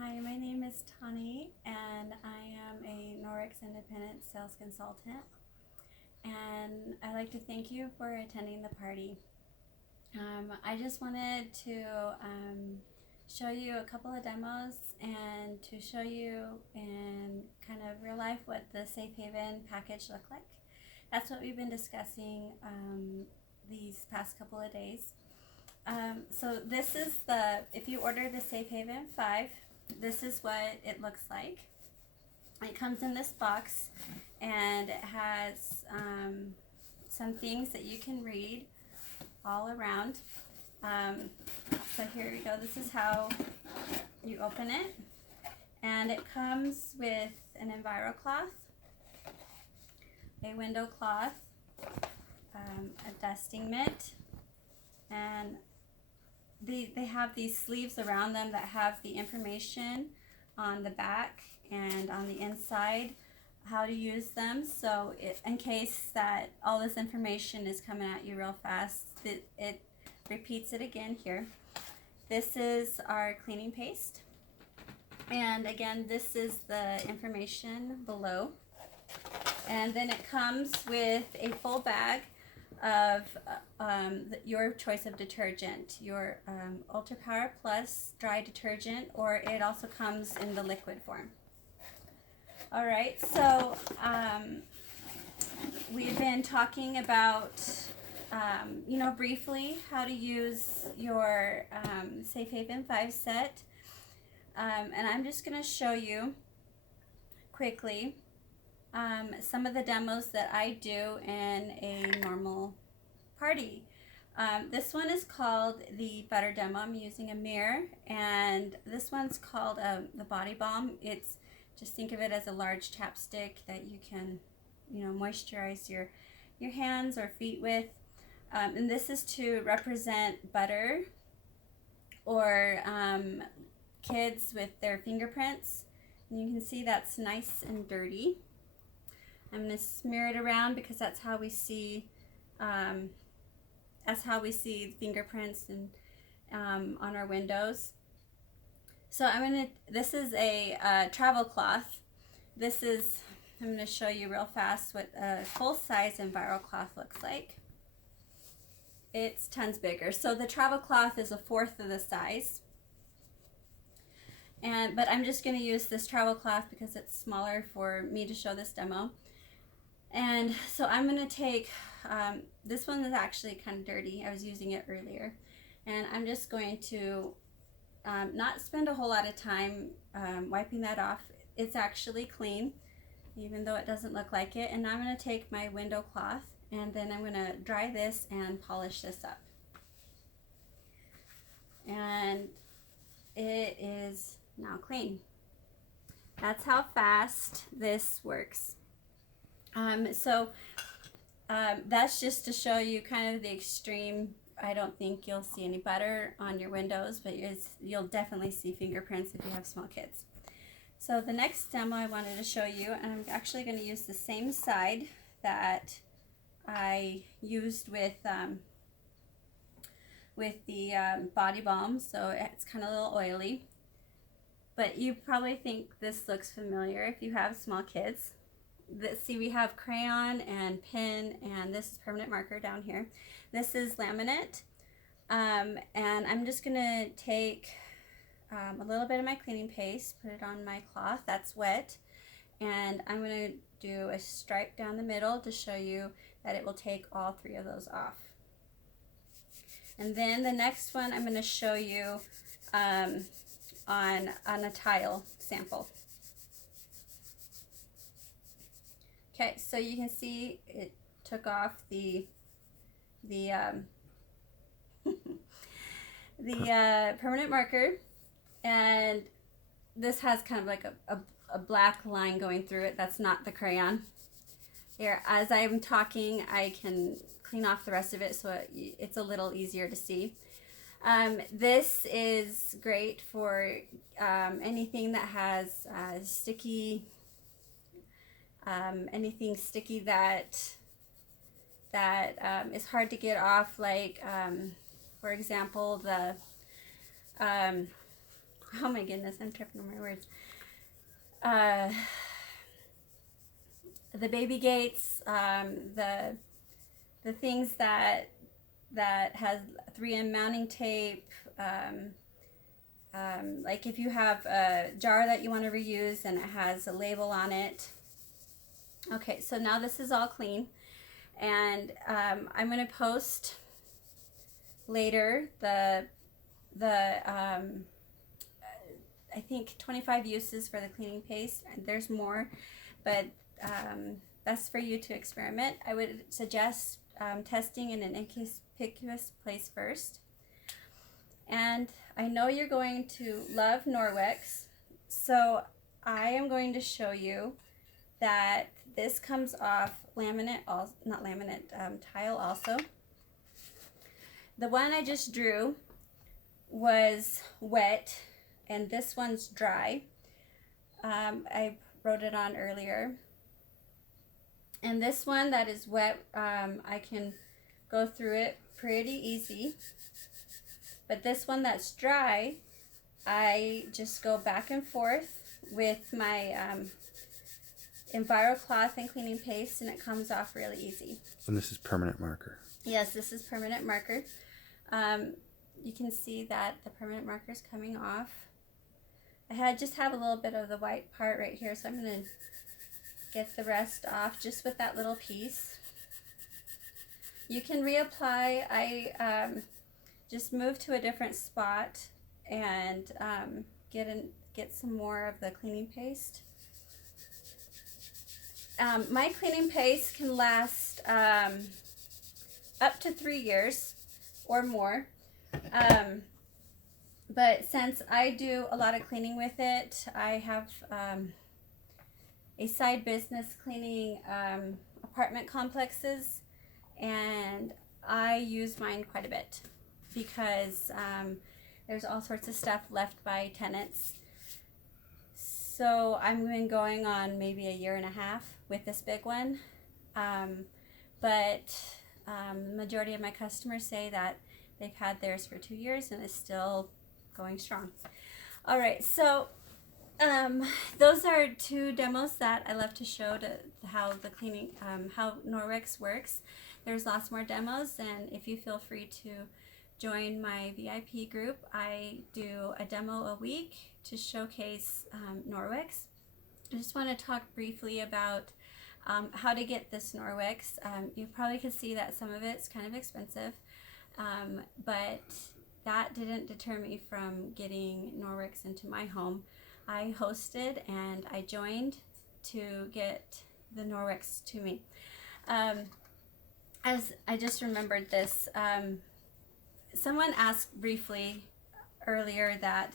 Hi, my name is Tani, and I am a Norix Independent Sales Consultant. And I'd like to thank you for attending the party. I just wanted to show you a couple of demos and to show you in kind of real life what the Safe Haven package looked like. That's what we've been discussing these past couple of days. So this is if you order the Safe Haven 5, this is what it looks like. It comes in this box and it has some things that you can read all around. So here we go. This is how you open it. And it comes with an EnviroCloth, a window cloth, a dusting mitt, and they have these sleeves around them that have the information on the back and on the inside how to use them. So in case that all this information is coming at you real fast, it repeats it again here. This is our cleaning paste, and again, this is the information below. And then it comes with a full bag of your choice of detergent, your Ultra Power Plus dry detergent, or it also comes in the liquid form. All right, so we've been talking about, briefly how to use your Safe Haven 5 set, and I'm just going to show you quickly some of the demos that I do in a normal party. This one is called the butter demo. I'm using a mirror, and this one's called the body balm. It's just think of it as a large chapstick that you can, moisturize your hands or feet with. And this is to represent butter or kids with their fingerprints. And you can see that's nice and dirty. I'm going to smear it around because that's how we see fingerprints and on our windows. So this is a travel cloth. I'm going to show you real fast what a full-size EnviroCloth looks like. It's tons bigger. So the travel cloth is 1/4 of the size. But I'm just going to use this travel cloth because it's smaller for me to show this demo. And so I'm going to take, this one is actually kind of dirty. I was using it earlier. And I'm just going to not spend a whole lot of time wiping that off. It's actually clean, even though it doesn't look like it. And now I'm going to take my window cloth, and then I'm going to dry this and polish this up. And it is now clean. That's how fast this works. That's just to show you kind of the extreme. I don't think you'll see any butter on your windows, but you'll definitely see fingerprints if you have small kids. So the next demo I wanted to show you, and I'm actually going to use the same side that I used with the body balm, so it's kind of a little oily. But you probably think this looks familiar if you have small kids. See, we have crayon and pen, and this is permanent marker down here. This is laminate, and I'm just going to take a little bit of my cleaning paste, put it on my cloth that's wet, and I'm going to do a stripe down the middle to show you that it will take all 3 of those off. And then the next one I'm going to show you on a tile sample. Okay, so you can see it took off the permanent marker, and this has kind of like a black line going through it. That's not the crayon. Here, as I'm talking, I can clean off the rest of it so it's a little easier to see. This is great for anything that has sticky. Anything sticky that is hard to get off, like for example oh my goodness, I'm tripping on my words. Uh, the baby gates, the things that has 3M mounting tape, like if you have a jar that you want to reuse and it has a label on it. Okay, so now this is all clean, and I'm going to post later the I think 25 uses for the cleaning paste. There's more, but that's for you to experiment. I would suggest testing in an inconspicuous place first. And I know you're going to love Norwex, so I am going to show you that this comes off laminate, not laminate, tile also. The one I just drew was wet, and this one's dry. I wrote it on earlier. And this one that is wet, I can go through it pretty easy. But this one that's dry, I just go back and forth with my EnviroCloth and cleaning paste, and it comes off really easy. And this is permanent marker. Yes, this is permanent marker. You can see that the permanent marker is coming off. I just have a little bit of the white part right here, so I'm going to get the rest off just with that little piece. You can reapply. I just move to a different spot and get some more of the cleaning paste. My cleaning paste can last up to 3 years or more. But since I do a lot of cleaning with it, I have a side business cleaning apartment complexes, and I use mine quite a bit because there's all sorts of stuff left by tenants. So I'm been going on maybe 1.5 years with this big one, but majority of my customers say that they've had theirs for 2 years and it's still going strong. All right, so those are 2 demos that I love to show to how the cleaning, how Norwex works. There's lots more demos, and if you feel free to join my VIP group, I do a demo a week to showcase Norwex. I just want to talk briefly about how to get this Norwex. You probably can see that some of it's kind of expensive, but that didn't deter me from getting Norwex into my home. I hosted and I joined to get the Norwex to me. As I just remembered this, someone asked briefly earlier that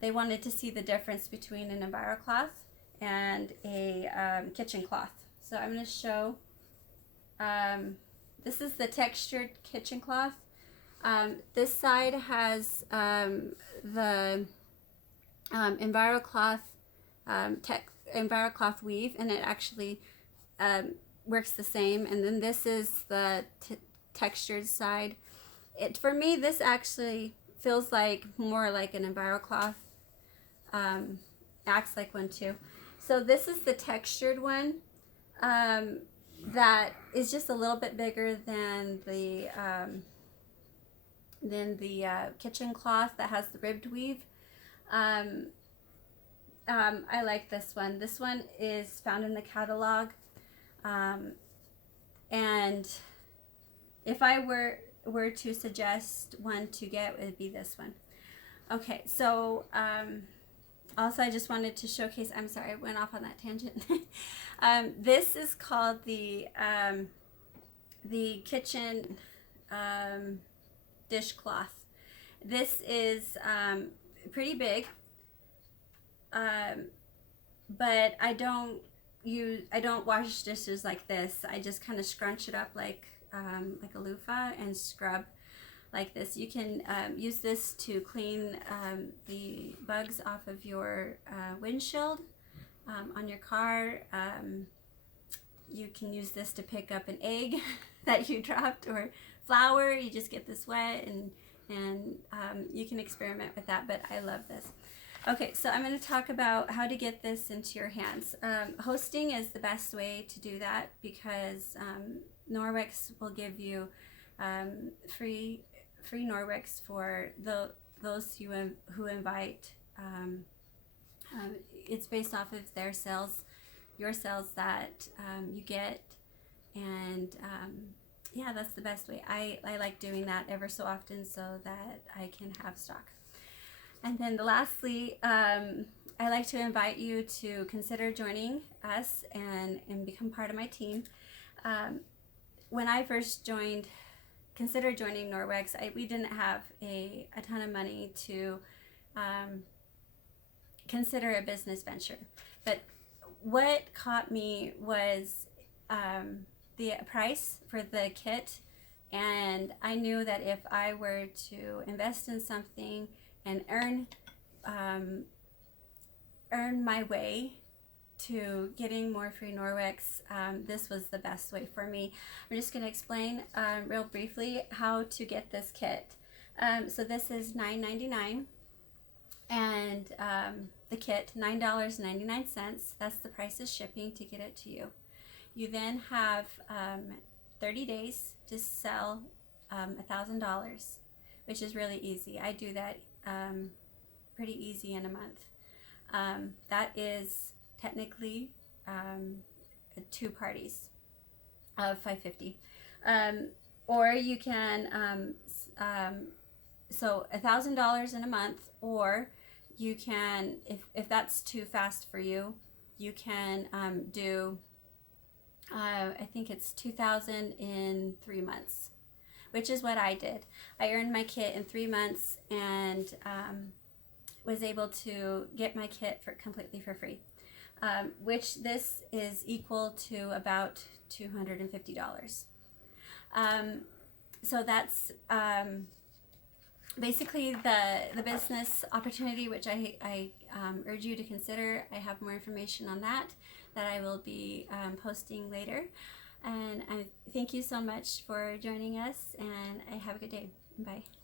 they wanted to see the difference between an EnviroCloth and a kitchen cloth. So I'm going to show, this is the textured kitchen cloth. This side has the EnviroCloth EnviroCloth weave, and it actually works the same. And then this is the textured side. For me, this actually feels like more like an EnviroCloth. Acts like one too. So this is the textured one that is just a little bit bigger than the kitchen cloth that has the ribbed weave. I like this one. This one is found in the catalog, and if I were to suggest one to get, it would be this one. Okay, so also I just wanted to showcase, I'm sorry, I went off on that tangent. This is called the kitchen dishcloth. This is pretty big, but I don't wash dishes like this. I just kind of scrunch it up like a loofah and scrub like this. You can use this to clean the bugs off of your windshield on your car. You can use this to pick up an egg that you dropped or flour. You just get this wet, and you can experiment with that, but I love this. Okay, so I'm going to talk about how to get this into your hands. Hosting is the best way to do that because Norwex will give you free Norwex for those who invite. It's based off of their sales, your sales that you get, and yeah, that's the best way. I like doing that ever so often so that I can have stock. And then lastly, I like to invite you to consider joining us and become part of my team. When I first considered joining Norwex, we didn't have a ton of money to consider a business venture. But what caught me was the price for the kit, and I knew that if I were to invest in something and earn my way to getting more free Norwex, this was the best way for me. I'm just going to explain real briefly how to get this kit. So this is $9.99, and the kit $9.99. That's the price of shipping to get it to you. You then have 30 days to sell $1,000, which is really easy. I do that pretty easy in a month. That is technically 2 parties of 550. Or you can, so $1,000 in a month, or you can, if that's too fast for you, you can do, I think it's 2,000 in 3 months, which is what I did. I earned my kit in 3 months and was able to get my kit completely for free, which this is equal to about $250. So that's basically the business opportunity, which I urge you to consider. I have more information on that I will be posting later. And I thank you so much for joining us, and I have a good day. Bye.